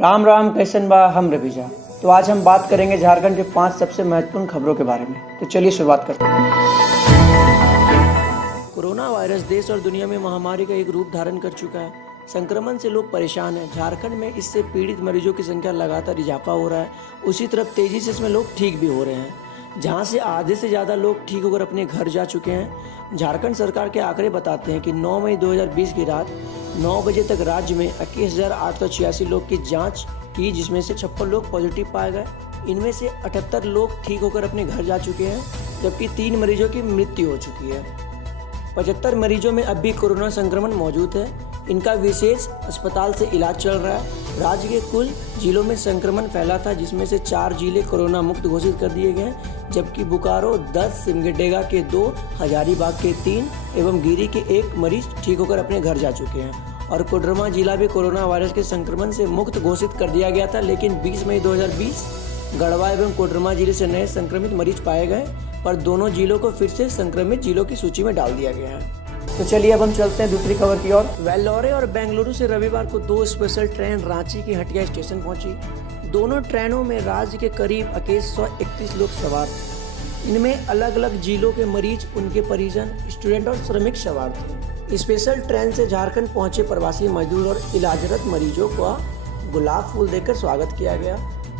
राम राम कैसन बा हम रविजा। तो आज हम बात करेंगे झारखंड के 5 सबसे महत्वपूर्ण खबरों के बारे में। तो चलिए शुरुआत करते हैं। कोरोना वायरस देश और दुनिया में महामारी का एक रूप धारण कर चुका है। संक्रमण से लोग परेशान हैं। झारखंड में इससे पीड़ित मरीजों की संख्या लगातार इजाफा हो रहा है। उसी तरफ तेजी से इसमें लोग ठीक भी हो रहे हैं, जहां से आधे से ज़्यादा लोग ठीक होकर अपने घर जा चुके हैं। झारखंड सरकार के आंकड़े बताते हैं कि 9 मई 2020 की रात 9 बजे तक राज्य में 21,886 लोग की जांच की, जिसमें से 56 लोग पॉजिटिव पाए गए। इनमें से 78 लोग ठीक होकर अपने घर जा चुके हैं, जबकि 3 मरीजों की मृत्यु हो चुकी है। 75 मरीजों में अब भी कोरोना संक्रमण मौजूद है। इनका विशेष अस्पताल से इलाज चल रहा है। राज्य के कुल जिलों में संक्रमण फैला था, जिसमें से 4 जिले कोरोना मुक्त घोषित कर दिए गए हैं, जबकि बोकारो 10, सिमडेगा के 2, हजारीबाग के 3 एवं गिरी के 1 मरीज ठीक होकर अपने घर जा चुके हैं। और कोडरमा जिला भी कोरोना वायरस के संक्रमण से मुक्त घोषित कर दिया गया था, लेकिन 20 मई 2020 गढ़वा एवं कोडरमा जिले से नए संक्रमित मरीज पाए गए, पर दोनों जिलों को फिर से संक्रमित जिलों की सूची में डाल दिया गया है। तो चलिए अब हम चलते हैं दूसरी खबर की ओर। वेल्लोरे और बेंगलुरु से रविवार को 2 स्पेशल ट्रेन रांची की हटिया स्टेशन पहुंची। दोनों ट्रेनों में राज्य के करीब 2131 लोग सवार थे। इनमें अलग अलग जिलों के मरीज, उनके परिजन, स्टूडेंट और श्रमिक सवार थे। स्पेशल ट्रेन से झारखंड पहुंचे प्रवासी मजदूर और इलाजरत मरीजों का गुलाब फूल देकर स्वागत किया गया।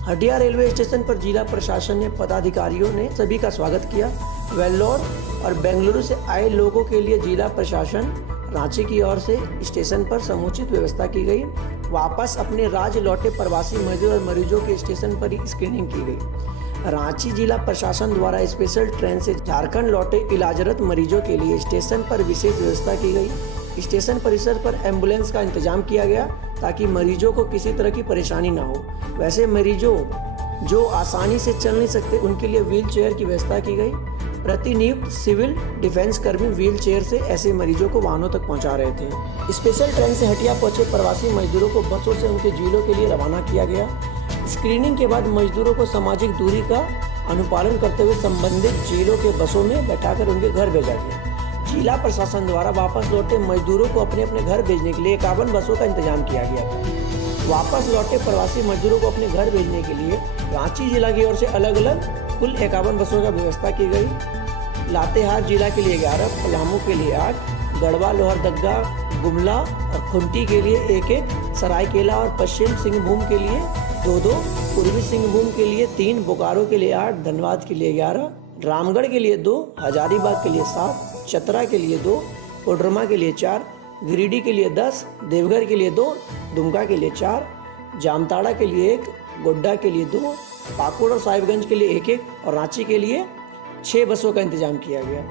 हटिया रेलवे स्टेशन पर जिला प्रशासन ने पदाधिकारियों ने सभी का स्वागत किया। वेल्लोर और बेंगलुरु से आए लोगों के लिए जिला प्रशासन रांची की ओर से स्टेशन पर समुचित व्यवस्था की गई। वापस अपने राज्य लौटे प्रवासी मजदूर और मरीजों के स्टेशन पर ही स्क्रीनिंग की गई। रांची जिला प्रशासन द्वारा स्पेशल ट्रेन से झारखंड लौटे इलाजरत मरीजों के लिए स्टेशन पर विशेष व्यवस्था की गई। स्टेशन परिसर पर एम्बुलेंस का इंतजाम किया गया ताकि मरीजों को किसी तरह की परेशानी न हो। वैसे मरीजों जो आसानी से चल नहीं सकते, उनके लिए व्हील चेयर की व्यवस्था की गई। प्रतिनियुक्त सिविल डिफेंस कर्मी व्हील चेयर से ऐसे मरीजों को वाहनों तक पहुंचा रहे थे। स्पेशल ट्रेन से हटिया पहुंचे प्रवासी मजदूरों को बसों से उनके जिलों के लिए रवाना किया गया। स्क्रीनिंग के बाद मजदूरों को सामाजिक दूरी का अनुपालन करते हुए संबंधित जिलों के बसों में बैठाकर उनके घर भेजा गया। जिला प्रशासन द्वारा वापस लौटे मजदूरों को अपने अपने घर भेजने के लिए 51 बसों का इंतजाम किया गया था। वापस लौटे प्रवासी मजदूरों को अपने घर भेजने के लिए रांची जिला की ओर से अलग अलग कुल 51 बसों का व्यवस्था की गई। लातेहार जिला के लिए 11, पलामू के लिए 8, गढ़वा, लोहरदगा, गुमला और खुंटी के लिए 1-1, सरायकेला और पश्चिम सिंहभूम के लिए 2-2, पूर्वी सिंहभूम के लिए 3, बोकारो के लिए 8, धनबाद के लिए 11, रामगढ़ के लिए 2, हजारीबाग के लिए 7, चतरा के लिए 2, कोडरमा के लिए 4, गिरिडीह के लिए 10, देवघर के लिए 2, दुमका के लिए 4, जामताड़ा के लिए 1, गोड्डा के लिए 2, पाकुड़ और साहिबगंज के लिए 1-1 और रांची के लिए 6 बसों का इंतजाम किया गया।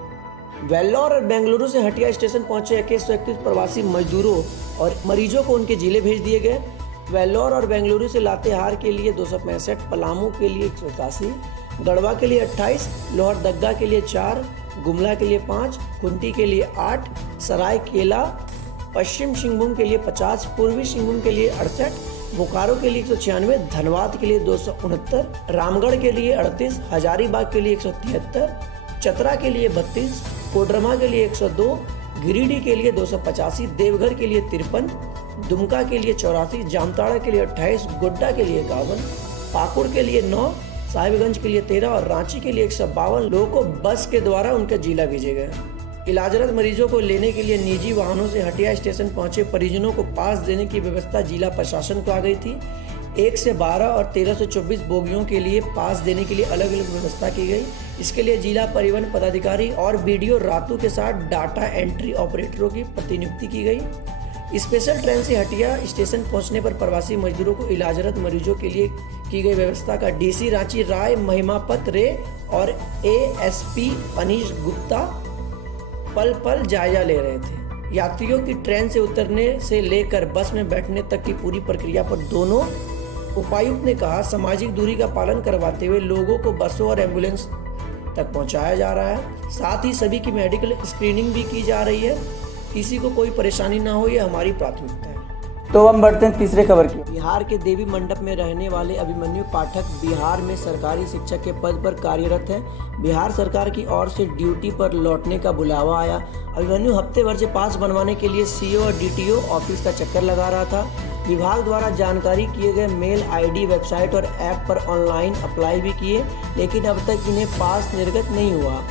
वेल्लोर और बेंगलुरु से हटिया स्टेशन पहुंचे 2131 प्रवासी मजदूरों और मरीजों को उनके जिले भेज दिए गए। वेल्लोर और बेंगलुरु से लातेहार के लिए 265, पलामू के लिए 181, गढ़वा के लिए 28, लोहरदगा के लिए 4, गुमला के लिए 5, कुंती के लिए 8, सरायकेला पश्चिम सिंहभूम के लिए 50, पूर्वी सिंहभूम के लिए 68, बोकारो के लिए 196, धनबाद के लिए 269, रामगढ़ के लिए 38, हजारीबाग के लिए 173, चतरा के लिए 32, कोडरमा के लिए 102, गिरिडीह के लिए 285, देवघर के लिए 53, दुमका के लिए 84, जामताड़ा के लिए 28, गोड्डा के लिए 51, पाकुड़ के लिए 9, साहिबगंज के लिए 13 और रांची के लिए 152 लोगों को बस के द्वारा उनके जिला भेजे गए। इलाजरत मरीजों को लेने के लिए निजी वाहनों से हटिया स्टेशन पहुंचे परिजनों को पास देने की व्यवस्था जिला प्रशासन को आ गई थी। 1 से 12 और 13 से 24 बोगियों के लिए पास देने के लिए अलग अलग व्यवस्था की गई। इसके लिए जिला परिवहन पदाधिकारी और बीडीओ रातू के साथ डाटा एंट्री ऑपरेटरों की प्रतिनियुक्ति की गई। स्पेशल ट्रेन से हटिया स्टेशन पहुंचने पर प्रवासी मजदूरों को इलाजरत मरीजों के लिए की गई व्यवस्था का डीसी रांची राय महिमापत रे और एएसपी अनीश गुप्ता पल पल जायजा ले रहे थे। यात्रियों की ट्रेन से उतरने से लेकर बस में बैठने तक की पूरी प्रक्रिया पर दोनों उपायुक्त ने कहा, सामाजिक दूरी का पालन करवाते हुए लोगों को बसों और एम्बुलेंस तक पहुंचाया जा रहा है। साथ ही सभी की मेडिकल स्क्रीनिंग भी की जा रही है। किसी को कोई परेशानी ना हो, ये हमारी प्राथमिकता है। तो हम बढ़ते हैं तीसरे खबर की। बिहार के देवी मंडप में रहने वाले अभिमन्यु पाठक बिहार में सरकारी शिक्षक के पद पर कार्यरत हैं। बिहार सरकार की ओर से ड्यूटी पर लौटने का बुलावा आया। अभिमन्यु हफ्ते भर से पास बनवाने के लिए सीओ और डीटीओ ऑफिस का चक्कर लगा रहा था। विभाग द्वारा जानकारी किए गए मेल आईडी, वेबसाइट और ऐप पर ऑनलाइन अप्लाई भी किए, लेकिन अब तक इन्हें पास निर्गत नहीं हुआ।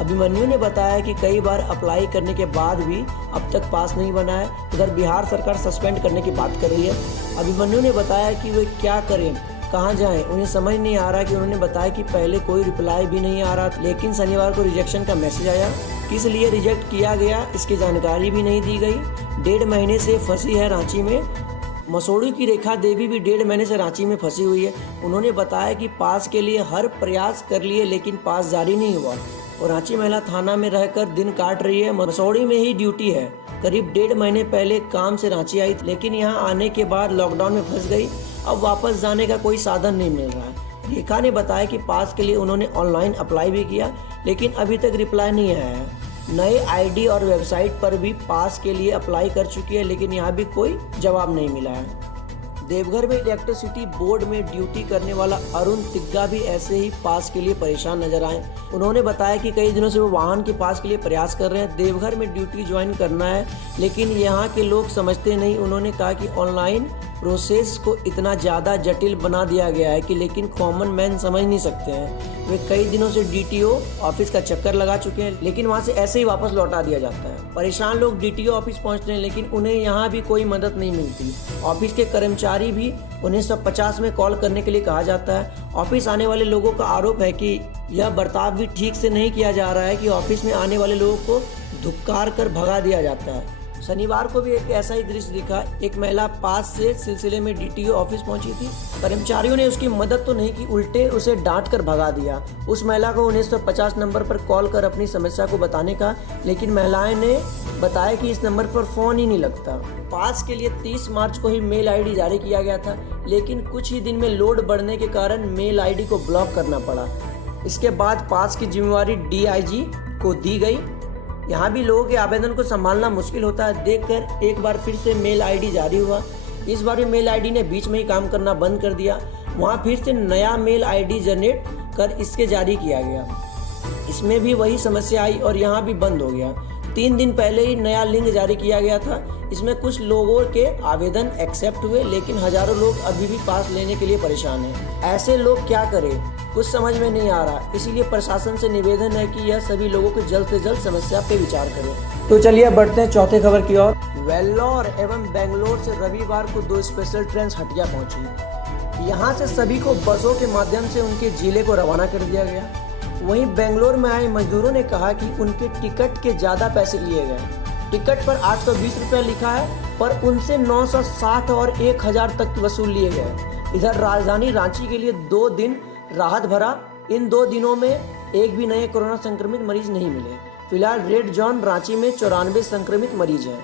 अभिमन्यु ने बताया कि कई बार अप्लाई करने के बाद भी अब तक पास नहीं बना है। उधर बिहार सरकार सस्पेंड करने की बात कर रही है। अभिमन्यु ने बताया कि वे क्या करें, कहाँ जाएं, उन्हें समझ नहीं आ रहा कि उन्होंने बताया कि पहले कोई रिप्लाई भी नहीं आ रहा, लेकिन शनिवार को रिजेक्शन का मैसेज आया। किस लिए रिजेक्ट किया गया इसकी जानकारी भी नहीं दी गई। 1.5 महीने से फंसी है रांची में। मसौड़ी की रेखा देवी भी 1.5 महीने से रांची में फंसी हुई है। उन्होंने बताया कि पास के लिए हर प्रयास कर लिए, लेकिन पास जारी नहीं हुआ और रांची महिला थाना में रहकर दिन काट रही है। मसौड़ी में ही ड्यूटी है। करीब 1.5 महीने पहले काम से रांची आई, लेकिन यहाँ आने के बाद लॉकडाउन में फंस गई। अब वापस जाने का कोई साधन नहीं मिल रहा है। रेखा ने बताया कि पास के लिए उन्होंने ऑनलाइन अप्लाई भी किया, लेकिन अभी तक रिप्लाई नहीं आया है। नए आईडी और वेबसाइट पर भी पास के लिए अप्लाई कर चुकी है, लेकिन यहाँ भी कोई जवाब नहीं मिला है। देवघर में इलेक्ट्रिसिटी बोर्ड में ड्यूटी करने वाला अरुण तिग्गा भी ऐसे ही पास के लिए परेशान नजर आए। उन्होंने बताया कि कई दिनों से वो वाहन के पास के लिए प्रयास कर रहे हैं। देवघर में ड्यूटी ज्वाइन करना है, लेकिन यहाँ के लोग समझते नहीं। उन्होंने कहा कि ऑनलाइन प्रोसेस को इतना ज़्यादा जटिल बना दिया गया है कि लेकिन कॉमन मैन समझ नहीं सकते हैं। वे कई दिनों से डीटीओ ऑफिस का चक्कर लगा चुके हैं, लेकिन वहाँ से ऐसे ही वापस लौटा दिया जाता है। परेशान लोग डीटीओ ऑफिस पहुँचते हैं, लेकिन उन्हें यहाँ भी कोई मदद नहीं मिलती। ऑफिस के कर्मचारी भी उन्हें 150 में कॉल करने के लिए कहा जाता है। ऑफिस आने वाले लोगों का आरोप है कि यह बर्ताव भी ठीक से नहीं किया जा रहा है कि ऑफिस में आने वाले लोगों को धुक्कार कर भगा दिया जाता है। शनिवार को भी एक ऐसा ही दृश्य दिखा। एक महिला पास से सिलसिले में डीटीओ ऑफिस पहुंची थी। कर्मचारियों ने उसकी मदद तो नहीं की, उल्टे उसे डांट कर भगा दिया। उस महिला को 1950 नंबर पर कॉल कर अपनी समस्या को बताने का, लेकिन महिलाएं ने बताया कि इस नंबर पर फोन ही नहीं लगता। पास के लिए 30 मार्च को ही मेल आईडी जारी किया गया था, लेकिन कुछ ही दिन में लोड बढ़ने के कारण मेल आईडी को ब्लॉक करना पड़ा। इसके बाद पास की जिम्मेवारी डीआईजी को दी गई। यहाँ भी लोगों के आवेदन को संभालना मुश्किल होता है। देखकर एक बार फिर से मेल आईडी जारी हुआ। इस बार भी मेल आईडी ने बीच में ही काम करना बंद कर दिया। वहाँ फिर से नया मेल आईडी जनरेट कर इसके जारी किया गया। इसमें भी वही समस्या आई और यहाँ भी बंद हो गया। 3 दिन पहले ही नया लिंक जारी किया गया था। इसमें कुछ लोगों के आवेदन एक्सेप्ट हुए, लेकिन हजारों लोग अभी भी पास लेने के लिए परेशान हैं। ऐसे लोग क्या करें, कुछ समझ में नहीं आ रहा। इसीलिए प्रशासन से निवेदन है कि यह सभी लोगों को जल्द से जल्द समस्या पे विचार करें। तो चलिए बढ़ते हैं चौथे खबर की ओर। वेल्लोर एवं बेंगलोर से रविवार को 2 स्पेशल ट्रेन हटिया पहुंची। यहां से सभी को बसों के माध्यम से उनके जिले को रवाना कर दिया गया। वहीं बेंगलोर में आए मजदूरों ने कहा कि उनके टिकट के ज्यादा पैसे लिए गए। टिकट पर 820 रुपये लिखा है, पर उनसे 960 और 1000 तक वसूल लिए गए। इधर राजधानी रांची के लिए 2 दिन राहत भरा। इन 2 दिनों में एक भी नए कोरोना संक्रमित मरीज नहीं मिले। फिलहाल रेड जोन रांची में 94 संक्रमित मरीज हैं।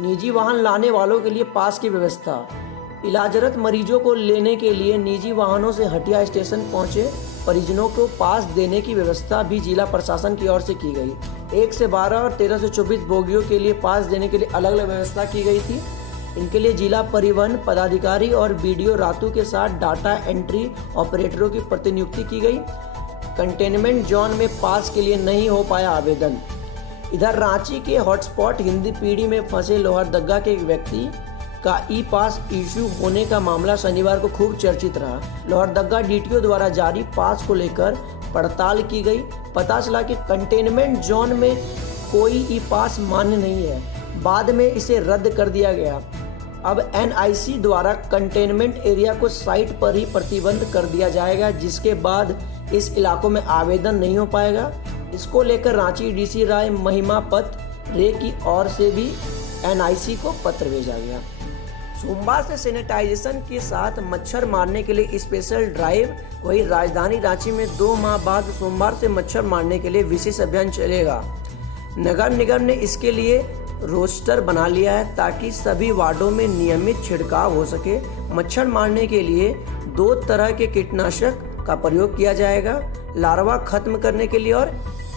निजी वाहन लाने वालों के लिए पास की व्यवस्था। इलाजरत मरीजों को लेने के लिए निजी वाहनों से हटिया स्टेशन पहुंचे परिजनों को पास देने की व्यवस्था भी जिला प्रशासन की ओर से की गई। 1 से 12 और 13 से 24 बोगियों के लिए पास देने के लिए अलग अलग व्यवस्था की गई थी। इनके लिए जिला परिवहन पदाधिकारी और बीडीओ रातू के साथ डाटा एंट्री ऑपरेटरों की प्रतिनियुक्ति की गई। कंटेनमेंट जोन में पास के लिए नहीं हो पाया आवेदन। इधर रांची के हॉटस्पॉट हिंदी पीढ़ी में फंसे लोहरदग्गा के एक व्यक्ति का ई पास इशू होने का मामला शनिवार को खूब चर्चित रहा। लोहरदग्गा डीटीओ द्वारा जारी पास को लेकर पड़ताल की गई। पता चला कि कंटेनमेंट जोन में कोई ई पास मान्य नहीं है। बाद में इसे रद्द कर दिया गया। अब एनआईसी द्वारा कंटेनमेंट एरिया को साइट पर ही प्रतिबंध कर दिया जाएगा, जिसके बाद इस इलाकों में आवेदन नहीं हो पाएगा। इसको लेकर रांची डीसी राय महिमापत रे की ओर से भी एनआईसी को पत्र भेजा गया। सोमवार से सैनिटाइजेशन के साथ मच्छर मारने के लिए स्पेशल ड्राइव। वहीं राजधानी रांची में 2 माह बाद सोमवार से मच्छर मारने के लिए विशेष अभियान चलेगा। नगर निगम ने इसके लिए रोस्टर बना लिया है ताकि सभी वार्डों में नियमित छिड़काव हो सके। मच्छर मारने के लिए 2 तरह के कीटनाशक का प्रयोग किया जाएगा, लार्वा खत्म करने के लिए और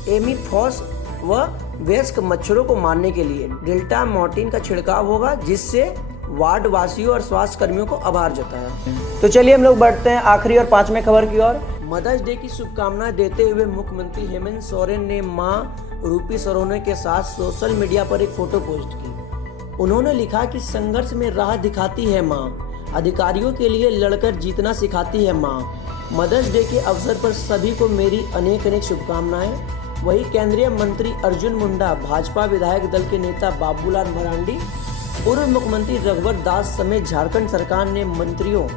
एमीफॉस व वयस्क मच्छरों को मारने के लिए डेल्टा मोर्टिन का छिड़काव होगा, जिससे वार्ड वासियों और स्वास्थ्य कर्मियों को आभार जताया। तो चलिए हम लोग बढ़ते हैं आखिरी और 5वें खबर की ओर। मदर्स डे की शुभकामनाएं देते हुए मुख्यमंत्री हेमंत सोरेन ने मां रूपी सरोने के साथ सोशल मीडिया पर एक फोटो पोस्ट की। उन्होंने लिखा कि संघर्ष में राह दिखाती है माँ, अधिकारियों के लिए लड़कर जीतना सिखाती है माँ। मदर्स डे के अवसर पर सभी को मेरी अनेक अनेक शुभकामनाएं। वही केंद्रीय मंत्री अर्जुन मुंडा, भाजपा विधायक दल के नेता बाबूलाल मरांडी, पूर्व मुख्यमंत्री रघुवर दास समेत झारखंड सरकार ने मंत्रियों,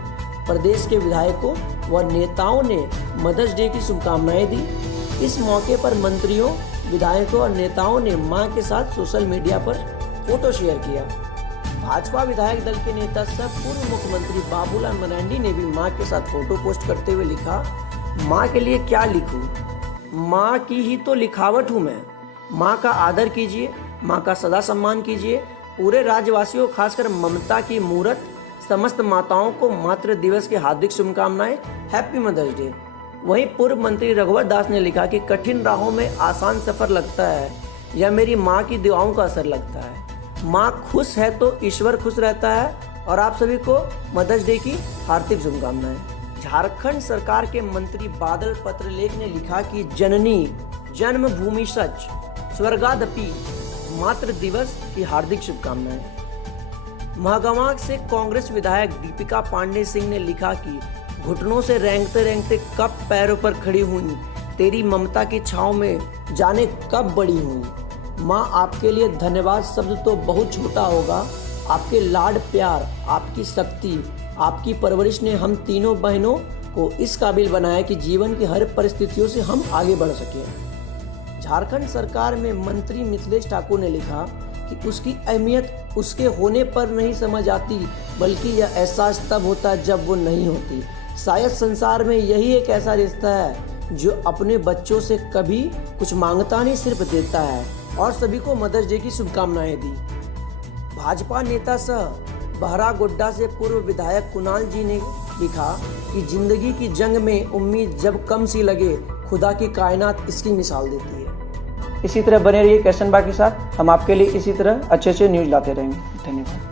प्रदेश के विधायकों व नेताओं ने मदर्स डे की शुभकामनाएं दी। इस मौके पर मंत्रियों, विधायकों और नेताओं ने मां के साथ सोशल मीडिया पर फोटो शेयर किया। भाजपा विधायक दल के नेता सह पूर्व मुख्यमंत्री बाबूलाल मरांडी ने भी मां के साथ फोटो पोस्ट करते हुए लिखा, मां के लिए क्या लिखूं, मां की ही तो लिखावट हूं मैं। मां का आदर कीजिए, मां का सदा सम्मान कीजिए। पूरे राज्यवासियों, खासकर ममता की मूरत, समस्त माताओं को मातृ दिवस की हार्दिक शुभकामनाएं। Happy mother's day. वहीं पूर्व मंत्री रघुवर दास ने लिखा कि कठिन राहों में आसान सफर लगता है, यह मेरी माँ की दुआओं का असर लगता है। माँ खुश है तो ईश्वर खुश रहता है। और आप सभी को मदर्स डे की हार्दिक शुभकामनाएं। झारखंड सरकार के मंत्री बादल पत्रलेख ने लिखा कि जननी जन्मभूमि सच, स्वर्गादपि मातृ दिवस की हार्दिक शुभकामनाएं। महागामा से कांग्रेस विधायक दीपिका पांडे सिंह ने लिखा कि घुटनों से रेंगते रेंगते कब पैरों पर खड़ी हुई, तेरी ममता की छांव में जाने कब बड़ी हुई। माँ, आपके लिए धन्यवाद शब्द तो बहुत छोटा होगा। आपके लाड प्यार, आपकी शक्ति, आपकी परवरिश ने हम तीनों बहनों को इस काबिल बनाया कि जीवन की हर परिस्थितियों से हम आगे बढ़ सकें। झारखंड सरकार में मंत्री मिथिलेश ठाकुर ने लिखा कि उसकी अहमियत उसके होने पर नहीं समझ आती, बल्कि यह एहसास तब होता है जब वो नहीं होती। शायद संसार में यही एक ऐसा रिश्ता है जो अपने बच्चों से कभी कुछ मांगता नहीं, सिर्फ देता है। और सभी को मदर्स डे की शुभकामनाएं दी। भाजपा नेता सह बहरागोड्डा से पूर्व विधायक कुणाल जी ने लिखा कि जिंदगी की जंग में उम्मीद जब कम सी लगे, खुदा की कायनात इसकी मिसाल देती है। इसी तरह बने रहिए क्वेश्चन बाग के साथ। हम आपके लिए इसी तरह अच्छे अच्छे न्यूज़ लाते रहेंगे। धन्यवाद।